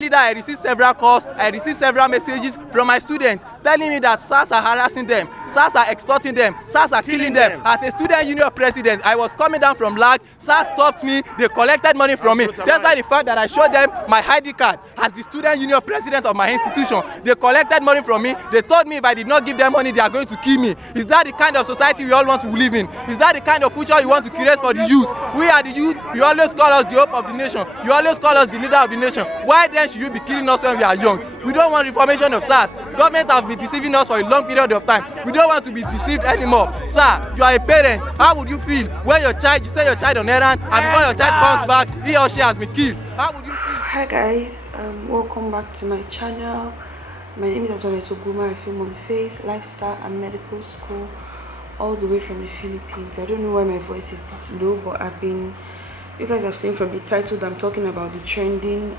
Leader, I received several calls, I received several messages from my students telling me that SARS are harassing them, SARS are extorting them, SARS are killing them. As a student union president, I was coming down from LAG, SARS stopped me, they collected money from me. That's why the fact that I showed them my ID card as the student union president of my institution. They collected money from me, they told me if I did not give them money, they are going to kill me. Is that the kind of society we all want to live in? Is that the kind of future you want to create for the youth? We are the youth, you always call us the hope of the nation, you always call us the leader of the nation. Why then should you be killing us when we are young? We don't want reformation of SARS. Government have been deceiving us for a long period of time. We don't want to be deceived anymore. Sir, you are a parent. How would you feel when your child, you send your child on errand, and before your child comes back, he or she has been killed? How would you feel? Hi guys, welcome back to my channel. My name is Antoinette Oguma. I film on Faith, Lifestyle and Medical School, all the way from the Philippines. I don't know why my voice is this low, but you guys have seen from the title that I'm talking about the trending,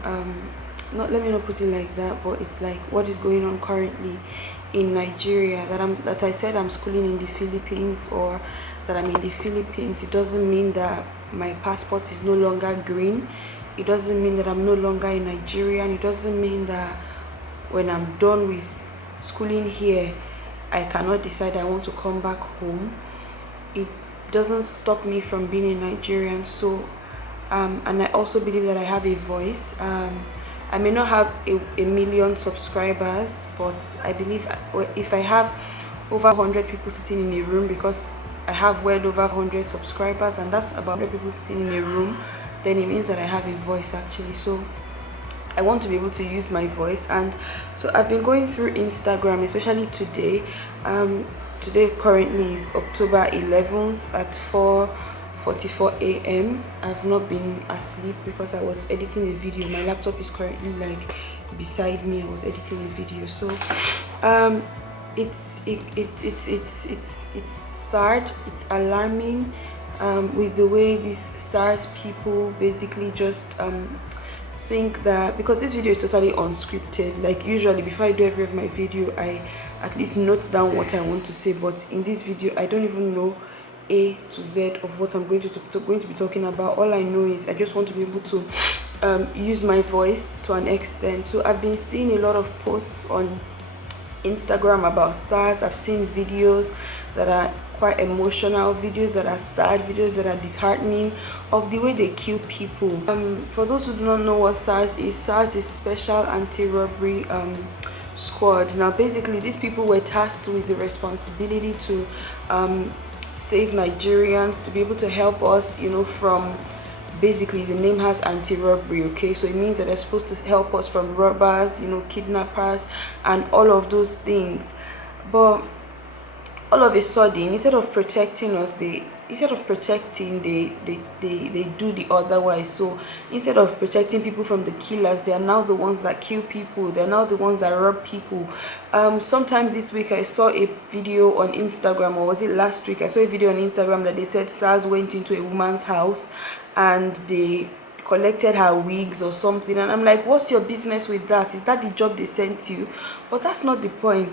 let me not put it like that, but it's like what is going on currently in Nigeria. That I said I'm schooling in the Philippines, or that I'm in the Philippines. It doesn't mean that my passport is no longer green. It doesn't mean that I'm no longer in Nigeria. And it doesn't mean that when I'm done with schooling here, I cannot decide I want to come back home. It doesn't stop me from being a Nigerian. So and I also believe that I have a voice. I may not have a million subscribers, but I believe if I have over 100 people sitting in a room, because I have well over 100 subscribers, and that's about 100 people sitting in a room, then it means that I have a voice actually. So I want to be able to use my voice. And so I've been going through Instagram, especially today. Today currently is October 11th at 4:44 a.m. I've not been asleep because I was editing a video. My laptop is currently like beside me. I was editing a video. So it's sad, it's alarming with the way these SARS people basically just think that, because this video is totally unscripted. Like usually before I do every of my video, I at least note down what I want to say, but in this video I don't even know A to Z of what I'm going to be talking about. All I know is I just want to be able to use my voice to an extent. So I've been seeing a lot of posts on Instagram about SARS. I've seen videos that are quite emotional, videos that are sad, videos that are disheartening of the way they kill people. For those who do not know what SARS is Special Anti-Robbery Squad. Now basically these people were tasked with the responsibility to save Nigerians, to be able to help us, you know, from, basically the name has anti-robbery, okay, so it means that they're supposed to help us from robbers, you know, kidnappers and all of those things. But all of a sudden, instead of protecting us, they do the otherwise. So instead of protecting people from the killers, they are now the ones that kill people. They're now the ones that rob people. Sometime this week I saw a video on Instagram, or was it last week? I saw a video on Instagram that they said SARS went into a woman's house and they collected her wigs or something, and I'm like, what's your business with that? Is that the job they sent you? But that's not the point.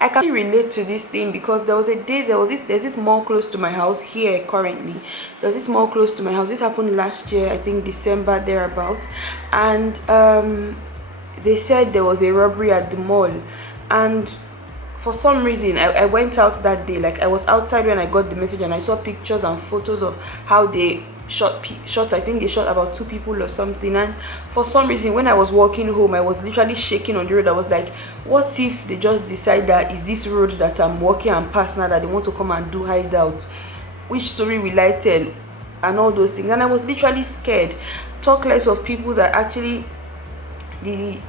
I can relate to this thing because there was a day, there's this mall close to my house here currently. There's this mall close to my house. This happened last year, I think December thereabouts, and they said there was a robbery at the mall. And for some reason I went out that day. Like I was outside when I got the message, and I saw pictures and photos of how they shot. I think they shot about 2 people or something. And for some reason when I was walking home, I was literally shaking on the road. I was like, what if they just decide that is this road that I'm walking and pass now, that they want to come and do hideout? Which story will I tell? And all those things. And I was literally scared. Talk less of people that actually they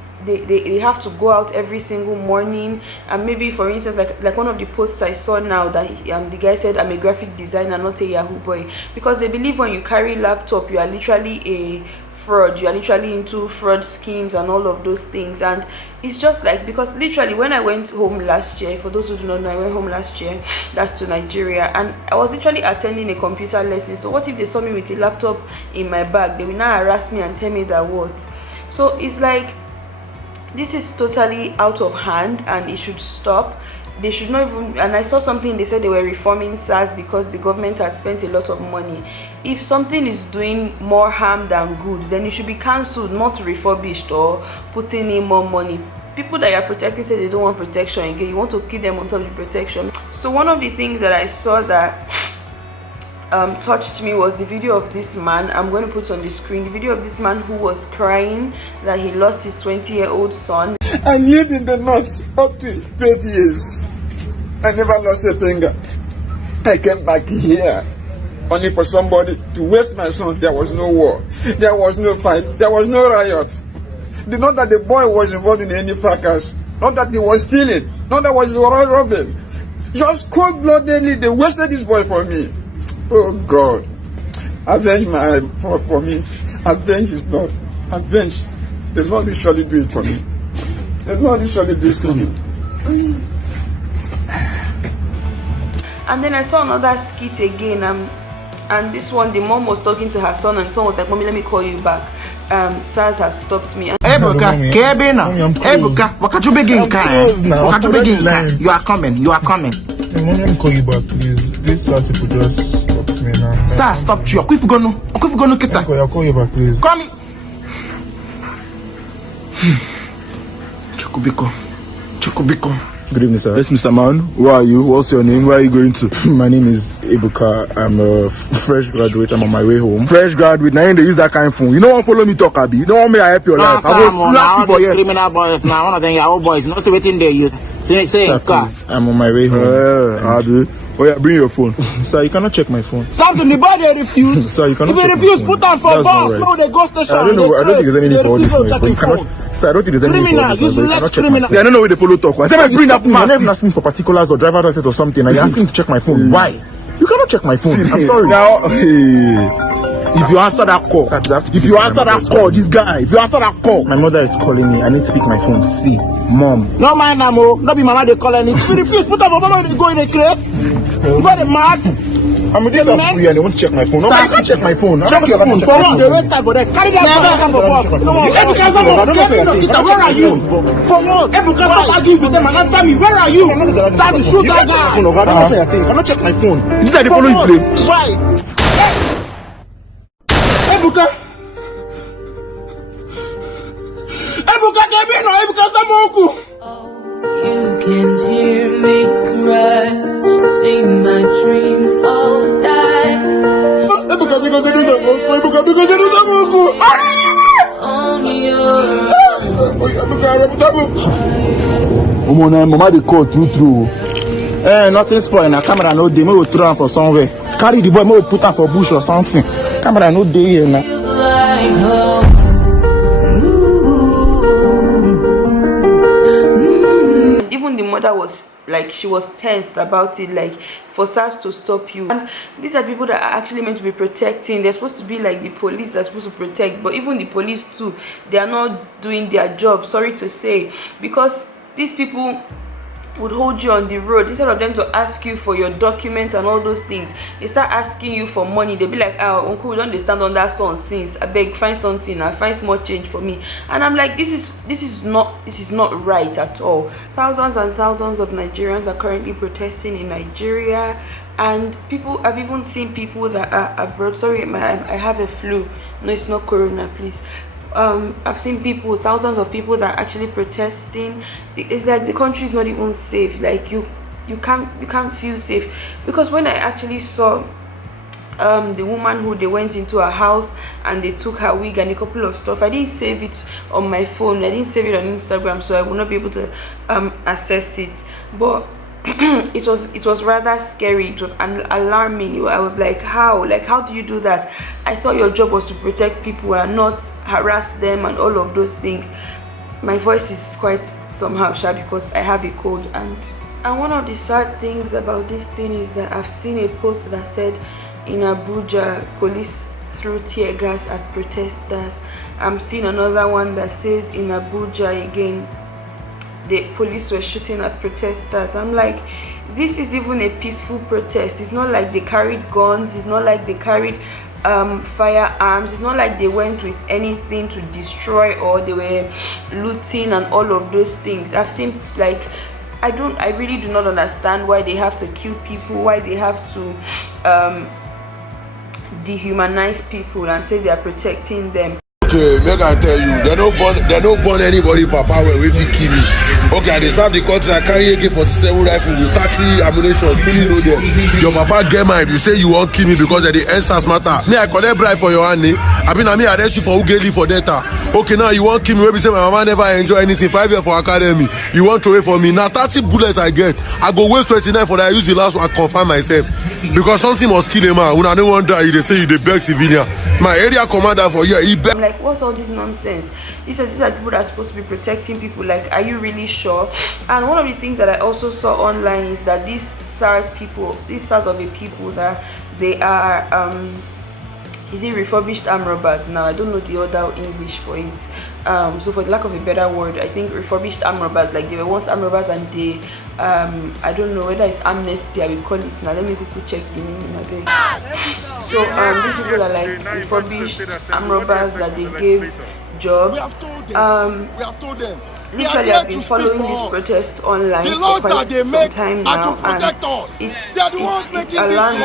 have to go out every single morning. And maybe for instance, like one of the posts I saw now, that the guy said, I'm a graphic designer, not a Yahoo boy, because they believe when you carry laptop you are literally a fraud, you are literally into fraud schemes and all of those things. And it's just like, because literally when I went home last year, for those who do not know, I went home last year, that's to Nigeria, and I was literally attending a computer lesson. So what if they saw me with a laptop in my bag? They will now harass me and tell me that what? So it's like, this is totally out of hand and it should stop. they should not even, and I saw something, they said they were reforming SARS because the government had spent a lot of money. If something is doing more harm than good, then it should be cancelled, not refurbished or putting in more money. People that you are protecting say they don't want protection again, you want to keep them on top of the protection. So one of the things that I saw that touched me was the video of this man. I'm going to put on the screen the video of this man who was crying that he lost his 20-year-old son. I lived in the north up to 12 years. I never lost a finger. I came back here only for somebody to waste my son. There was no war, there was no fight, there was no riot. Not that the boy was involved in any fracas, not that he was stealing, not that he was robbing. Just cold-bloodedly, they wasted this boy for me. Oh God, avenge for me, avenge his blood, avenge. There's no one surely do it for me. There's no one surely do it for me. And then I saw another skit again, and this one, the mom was talking to her son, and son was like, "Mommy, let me call you back. SARS has stopped me." Ebuka, Ebuka, you are coming, you are coming. Let me call you back, please. This SARS people just stopped me now. SARS stopped you. I'll call you back, please. Call me. Chukubiko. Good evening, sir. Yes, Mr. Man. Who are you? What's your name? Where are you going to? My name is Ebuka. I'm a fresh graduate. I'm on my way home. Fresh graduate. Now you use that kind of phone. You don't want to follow me talk, Abi. You don't want me to help your life. I will slap you for you. Criminal boys now. One of them your boys. Not waiting there. You say, sir, please, I'm on my way home. Abi. Oh yeah, bring your phone. Sir, you cannot check my phone. Something the body refuse. Sir, you cannot. If you refuse, put on for boss. No, they go station. I don't know. I don't think there's any need for all this noise. But you cannot. Sir, I don't think there's any need for all this noise. But you cannot check my phone. I don't know where they follow talk. I said bring that phone. You're not even asking for particulars or driver license or something. And you're asking to check my phone. Why? You cannot check my phone. I'm sorry. Now, if you answer that call, if you answer that call, this guy, if you answer that call, my mother is calling me. I need to pick my phone. See, mom. No mind, Namo. No be mama they call any. If you refuse, put up for mama they go in the place. You got the mad. I'm with this and they won't check my phone. No, I can't check my phone. Check your phone. For what? They waste time for that. Carry that phone for boss. Where are you? For what? Ebuka, stop arguing with them and answer me. Where are you? Sorry, shoot that guy. I cannot check my phone. This is the following place. Why? Ebuka. Ebuka, Kevin, or Ebuka Samoku. You can't hear me cry, see my dreams all die. On Mama, they call true. Nothing spoil now. Camera no day. Maybe we'll throw him for somewhere. Carry the boy. Maybe we'll put him for bush or something. Camera no day here now. Feels like home. Even the mother was like, she was tensed about it, like for SARS to stop you. And these are people that are actually meant to be protecting. They're supposed to be like the police that's supposed to protect, but even the police too, they are not doing their job, sorry to say, because these people would hold you on the road. Instead of them to ask you for your documents and all those things, they start asking you for money. They'll be like, "Oh, uncle, we don't stand on that sun since. I beg, find something. I find small change for me." And I'm like, this is not right at all. Thousands and thousands of Nigerians are currently protesting in Nigeria, and I've even seen people that are abroad. Sorry, I have a flu. No, it's not corona, please. I've seen thousands of people that are actually protesting. It's like the country is not even safe. Like you can't feel safe, because when I actually saw the woman who they went into her house and they took her wig and a couple of stuff, I didn't save it on my phone. I didn't save it on Instagram, so I would not be able to access it. But it was rather scary. It was alarming. I was like, how do you do that? I thought your job was to protect people and not harass them and all of those things. My voice is quite somehow sharp because I have a cold. And one of the sad things about this thing is that I've seen a post that said in Abuja, police threw tear gas at protesters. I'm seeing another one that says in Abuja again, the police were shooting at protesters. I'm like, this is even a peaceful protest. It's not like they carried guns. It's not like they carried firearms. It's not like they went with anything to destroy, or they were looting and all of those things. I've seen, like, I really do not understand why they have to kill people, why they have to dehumanize people and say they are protecting them. Okay, make I tell you, they don't burn anybody papa well if you kill you. Okay, they serve the country and carry AK-47 rifle with 30 ammunition, fully loaded. Your papa get mine, you say you won't kill me because of the EndSARS matter. Me, I collect bribe for your hand, I mean, I arrest you for who get leave for data. Okay, now you won't kill me, maybe say my mama never enjoy anything, 5 years for academy. You won't throw it for me. Now 30 bullets I get, I go waste 29 for that, I use the last one, I confirm myself. Because something must kill a man. When I don't want to die, they say you the beg civilian. My area commander for here, he beg. I'm like, what's all this nonsense? These are people that are supposed to be protecting people. Like, are you really sure? And one of the things that I also saw online is that these SARS people, these SARS of the people, that they are is it refurbished armed robbers? Now I don't know the other English for it. So for the lack of a better word, I think refurbished armed robbers, like they were once armed robbers and they I don't know whether it's amnesty I will call it. Now let me quickly check the meaning again. So these people are like refurbished armed robbers that they gave jobs. We have told them. Literally, I've been following this protest online for quite some time now, and it's alarming.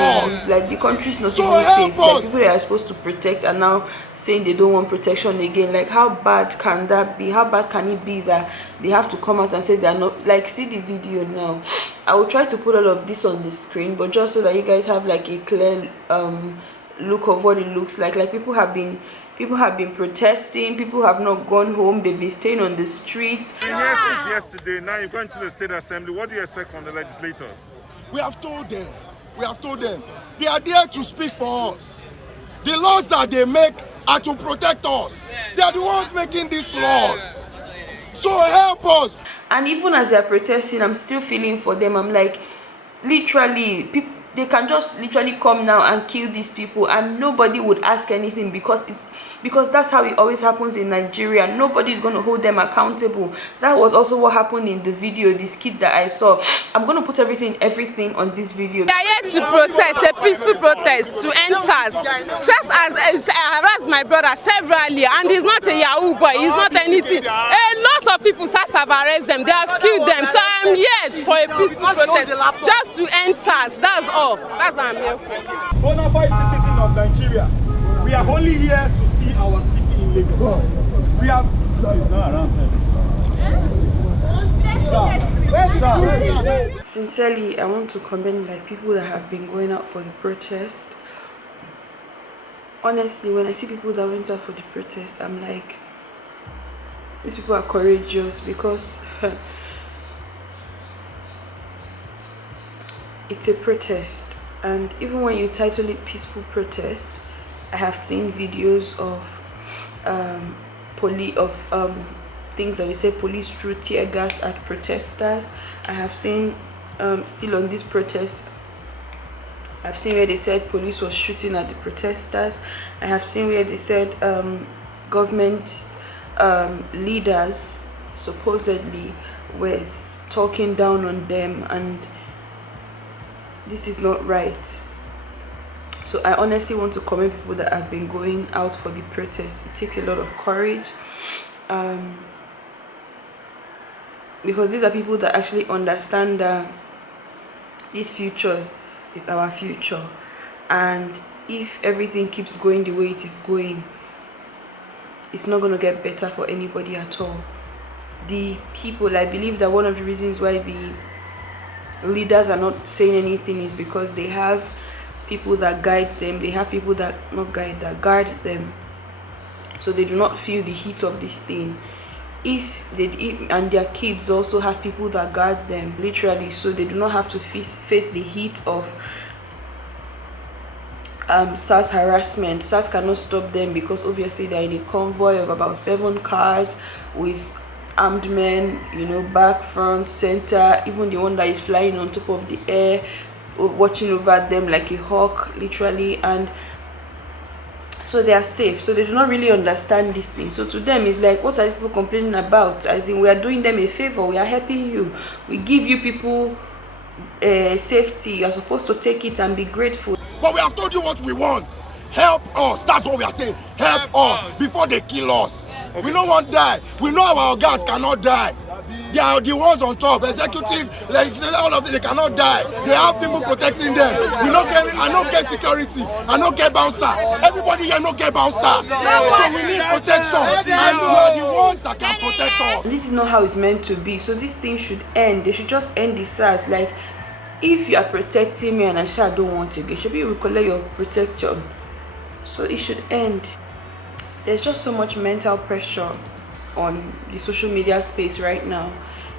Like, the country's not even safe. Like, people that are supposed to protect are now saying they don't want protection again. Like, how bad can that be? How bad can it be that they have to come out and say they are not? Like, see the video now. I will try to put all of this on the screen, but just so that you guys have like a clear look of what it looks like. Like, people have been protesting, people have not gone home, they've been staying on the streets. Here since yesterday, now you're going to the State Assembly. What do you expect from the legislators? We have told them, they are there to speak for us. The laws that they make are to protect us. They are the ones making these laws. So help us. And even as they're protesting, I'm still feeling for them. I'm like, literally, people, they can just literally come now and kill these people and nobody would ask anything, because that's how it always happens in Nigeria. Nobody is going to hold them accountable. That was also what happened in the video, this kid that I saw. I'm going to put everything on this video. We are here to protest, a peaceful protest to end SARS. SARS has harassed my brother severally, and he's not a Yahoo boy, he's not anything. A lot of people, SARS have arrested them, they have killed them. So I'm here for a peaceful protest, just to end SARS. That's all. That's what I'm here for. Bona fide citizens of Nigeria, we are only here to see our city in Lagos. We have. He's not around, sir. Sincerely, I want to commend like people that have been going out for the protest. Honestly, when I see people that went out for the protest, I'm like, these people are courageous, because it's a protest. And even when you title it peaceful protest, I have seen videos of things that they say police threw tear gas at protesters. I have seen still on this protest, I've seen where they said police was shooting at the protesters. I have seen where they said government leaders supposedly were talking down on them, and this is not right. So I honestly want to commend people that have been going out for the protest. It takes a lot of courage, because these are people that actually understand that this future is our future, and if everything keeps going the way it is going, it's not going to get better for anybody at all. The people, I believe that one of the reasons why the leaders are not saying anything is because they have people that guide them. They have people that that guard them, so they do not feel the heat of this thing. And their kids also have people that guard them, literally, so they do not have to face the heat of SARS harassment. SARS cannot stop them, because obviously they're in a convoy of about 7 cars with armed men, you know, back, front, center, even the one that is flying on top of the air, watching over them like a hawk, literally. And so they are safe, so they do not really understand this thing. So to them, it's like, what are people complaining about? As in, we are doing them a favor, we are helping you, we give you people safety, you are supposed to take it and be grateful. But we have told you what we want. Help us. That's what we are saying. Help us before they kill us. We don't want to die. We know our guys cannot die. They are the ones on top. Executive, legislative, all of them, they cannot die. They have people protecting them. I don't get security. I don't get bouncer. Everybody here don't get bouncer. So we need protection. And we are the ones that can protect us. This is not how it's meant to be. So this thing should end. They should just end the SARS. Like, if you are protecting me and I say I don't want to, should be collect your protection. So it should end. There's just so much mental pressure on the social media space right now.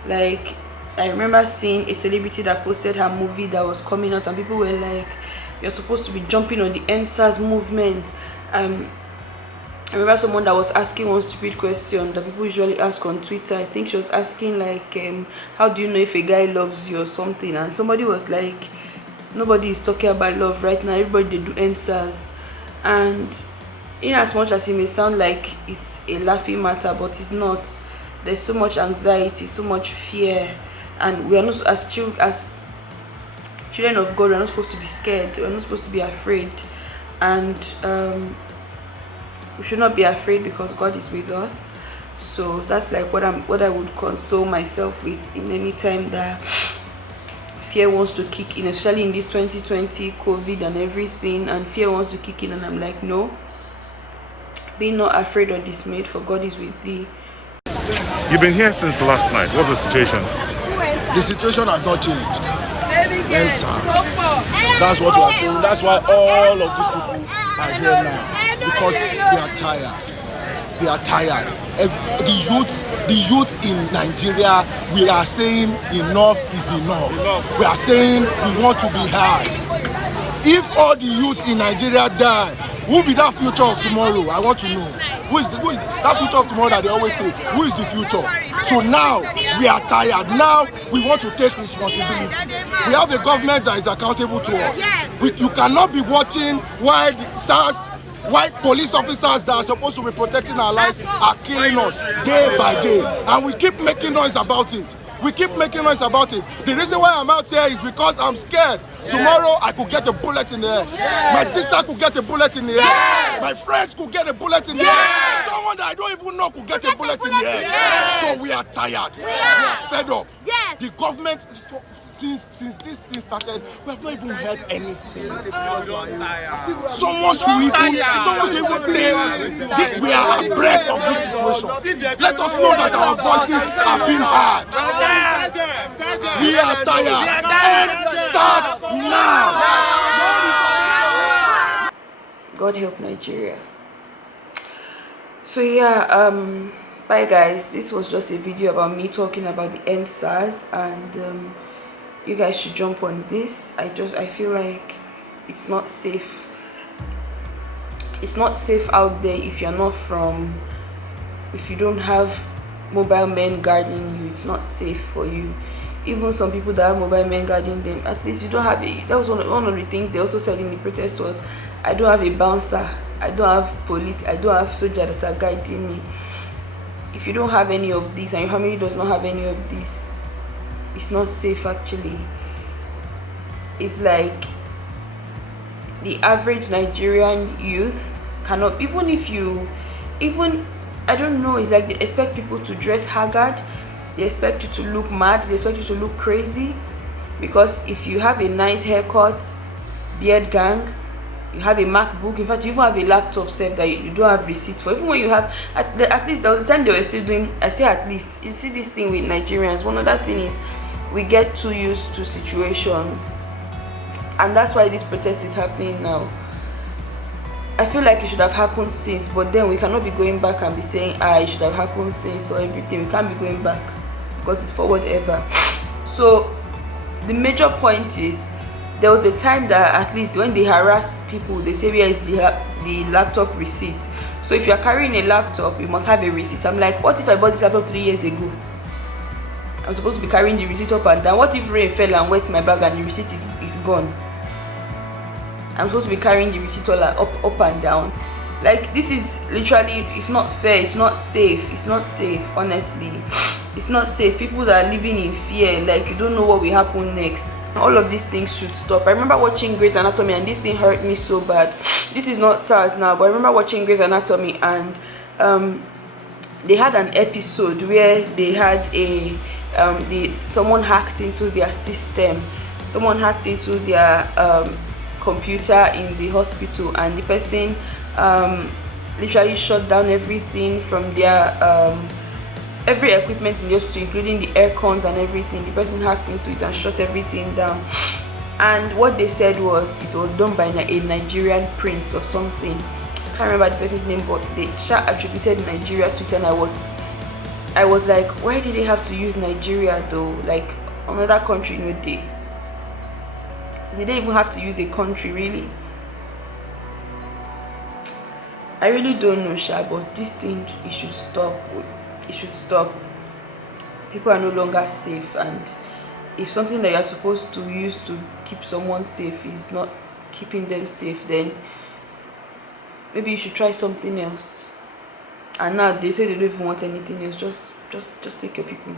Like, I remember seeing a celebrity that posted her movie that was coming out, and people were like, you're supposed to be jumping on the EndSARS movement. I remember someone that was asking one stupid question that people usually ask on Twitter. I think she was asking like, how do you know if a guy loves you or something? And somebody was like, nobody is talking about love right now. Everybody they do EndSARS. And in as much as it may sound like it's a laughing matter, but it's not. There's so much anxiety, so much fear, and we are not, as children of God, we're not supposed to be scared. We're not supposed to be afraid, and we should not be afraid because God is with us. So that's like what I would console myself with in any time that fear wants to kick in, especially in this 2020 COVID and everything, and fear wants to kick in, and I'm like, no, be not afraid or dismayed, for God is with thee. You've been here since last night. What's the situation? The situation has not changed. EndSARS. That's what we are saying. That's why all of these people are here now, because they are tired. They are tired. The youth in Nigeria, we are saying enough is enough. We are saying we want to be heard. If all the youth in Nigeria die, who will be that future of tomorrow? I want to know. Who is that future of tomorrow that they always say? Who is the future? So now we are tired. Now we want to take responsibility. We have a government that is accountable to us. You cannot be watching while the SARS, while police officers that are supposed to be protecting our lives are killing us day by day. And we keep making noise about it. We keep making noise about it. The reason why I'm out here is because I'm scared. Tomorrow I could get a bullet in the air. My sister could get a bullet in the air. My friends could get a bullet in the air. Someone that I don't even know could get a bullet in the air. So we are tired. We are fed up. The government, since this thing started, we have not even heard anything. Someone should even say we are abreast of this situation. Let us know that our voices are being heard. We are tired. EndSARS now. God help Nigeria. So yeah, bye guys. This was just a video about me talking about the EndSARS, and you guys should jump on this. I feel like it's not safe. It's not safe out there if you don't have mobile men guarding you. It's not safe for you. Even some people that have mobile men guarding them, at least you don't have a, that was one of the things they also said in the protest was, I don't have a bouncer, I don't have police, I don't have soldiers that are guiding me. If you don't have any of these and your family does not have any of these, it's not safe actually. It's like the average Nigerian youth cannot, I don't know, it's like they expect people to dress haggard, they expect you to look mad, they expect you to look crazy, because if you have a nice haircut, beard gang, you have a MacBook, in fact you even have a laptop set that you don't have receipts for, even when you have, at least there was the time they were still doing, I say at least, you see this thing with Nigerians, one other thing is we get too used to situations, and that's why this protest is happening now. I feel like it should have happened since, but then we cannot be going back and be saying, it should have happened since or everything. We can't be going back because it's forward ever. So the major point is, there was a time that at least when they harass people, they say, where is the laptop receipt? So if you're carrying a laptop, you must have a receipt. I'm like, what if I bought this laptop 3 years ago? I'm supposed to be carrying the receipt up and down. What if rain fell and wet my bag and the receipt is gone? I'm supposed to be carrying the receipt all up and down. Like, this is literally, it's not fair, it's not safe, honestly. It's not safe. People that are living in fear, like you don't know what will happen next. All of these things should stop. I remember watching Grey's Anatomy and this thing hurt me so bad. This is not SARS now, but I remember watching Grey's Anatomy and they had an episode where they had a someone hacked into their system, someone hacked into their computer in the hospital, and the person literally shut down everything from their every equipment in the hospital, including the air cons and everything. The person hacked into it and shut everything down. And what they said was it was done by a Nigerian prince or something. I can't remember the person's name, but they attributed Nigeria to it, and I was like, why did they have to use Nigeria though? Like, another country, no, they didn't even have to use a country, really. I really don't know, Sha, but this thing, it should stop. It should stop. People are no longer safe, and if something that you're supposed to use to keep someone safe is not keeping them safe, then maybe you should try something else. And now they say they don't even want anything else. Just take your people.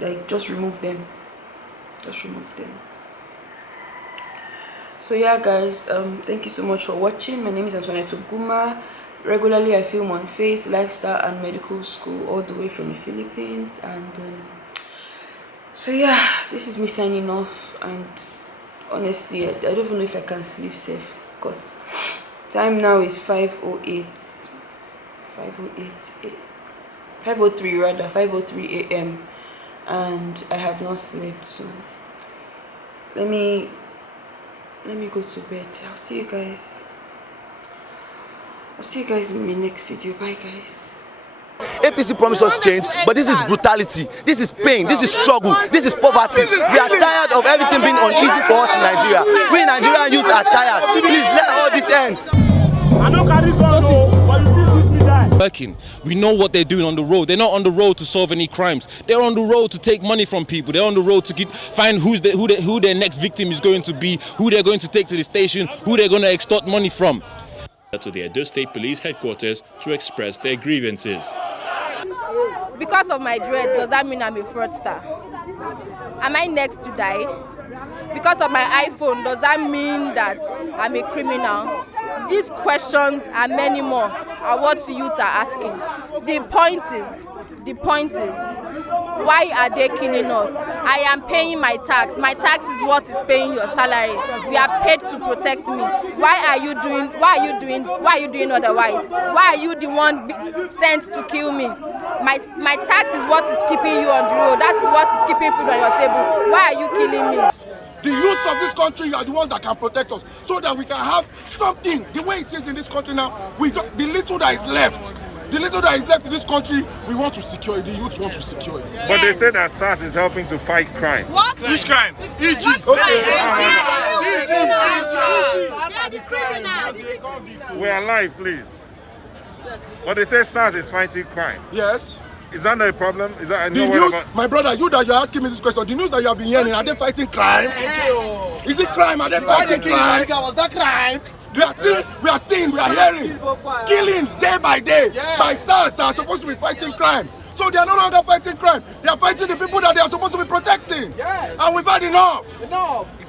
Like, just remove them. Just remove them. So yeah, guys, thank you so much for watching. My name is Antoinette Oguma. Regularly I film on Faith, Lifestyle and Medical School, all the way from the Philippines. And so yeah, this is me signing off. And honestly, I don't even know if I can sleep safe, because time now is 5:03 a.m. and I have not slept. So let me go to bed. I'll see you guys in my next video. Bye, guys. APC promised us change, but this is brutality, this is pain, this is struggle, this is poverty. We are tired of everything being uneasy for us in Nigeria. We Nigerian youths are tired. Please let all this end. Working. We know what they're doing on the road. They're not on the road to solve any crimes. They're on the road to take money from people. They're on the road to find who their next victim is going to be, who they're going to take to the station, who they're going to extort money from. To the Edo State Police headquarters to express their grievances. Because of my dreads, does that mean I'm a fraudster? Am I next to die? Because of my iPhone, does that mean that I'm a criminal? These questions and many more are what youths are asking. The point is, why are they killing us? I am paying my tax. My tax is what is paying your salary. We are paid to protect me. Why are you doing otherwise? Why are you the one sent to kill me? My tax is what is keeping you on the road. That is what is keeping food on your table. Why are you killing me? The youths of this country are the ones that can protect us, so that we can have something the way it is in this country now. The little that is left. The little that is left in this country, we want to secure it. The youth want to secure it. But they say that SARS is helping to fight crime. What? Which crime? Egypt. We are alive, please. But they say SARS is fighting crime. Yes. Is that not a problem? Is that the news, my brother, you that you're asking me this question, the news that you have been hearing, are they fighting crime? Is it crime? Are they fighting crime? Was that crime? We are hearing killings day by day by SARS that are supposed to be fighting crime. So they are no longer fighting crime. They are fighting the people that they are supposed to be protecting. Yes. And we've had enough.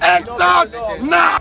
EndSARS now.